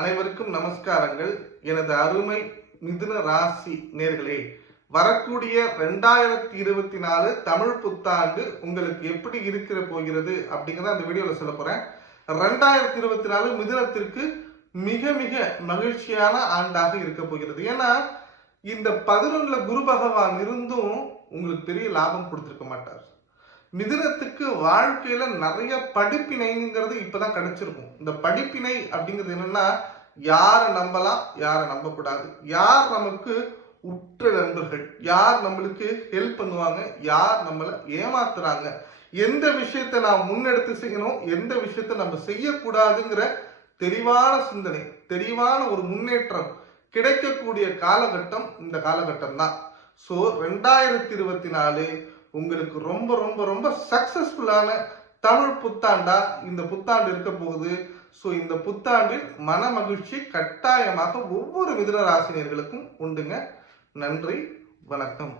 அனைவருக்கும் நமஸ்காரங்கள். எனது அருமை மிதுன ராசி நேர்களே, வரக்கூடிய 2024 தமிழ் புத்தாண்டு உங்களுக்கு எப்படி இருக்கிற போகிறது அப்படிங்கிறத அந்த வீடியோல சொல்ல போறேன். 2024 மிதுனத்திற்கு மிக மிக மகிழ்ச்சியான ஆண்டாக இருக்க போகிறது. ஏன்னா இந்த 11ல குரு பகவான் இருந்தும் உங்களுக்கு பெரிய லாபம் கொடுத்திருக்க மாட்டார். மிதுனத்துக்கு வாழ்க்கையில நிறைய படிப்பினைங்கிறது இப்பதான் கிடைச்சிருக்கும். இந்த படிப்பினை அப்படிங்கிறது என்னன்னா, யாரை நம்பலாம், யாரை நம்ப கூடாது, யார் நமக்கு உற்ற நண்பர்கள், யார் நம்மளுக்கு ஹெல்ப் பண்ணுவாங்க, யார் நம்மளை ஏமாத்துறாங்க, எந்த விஷயத்த நாம் முன்னெடுத்து செய்யணும், எந்த விஷயத்த நம்ம செய்யக்கூடாதுங்கிற தெளிவான சிந்தனை, தெளிவான ஒரு முன்னேற்றம் கிடைக்கக்கூடிய காலகட்டம் இந்த காலகட்டம் தான். ஸோ 2024 உங்களுக்கு ரொம்ப ரொம்ப ரொம்ப சக்சஸ்ஃபுல்லான தமிழ் புத்தாண்டா இந்த புத்தாண்டு இருக்க போகுது. ஸோ இந்த புத்தாண்டில் மன மகிழ்ச்சி கட்டாயமாக ஒவ்வொரு மிதுன ராசினியர்களுக்கும் உண்டுங்க. நன்றி, வணக்கம்.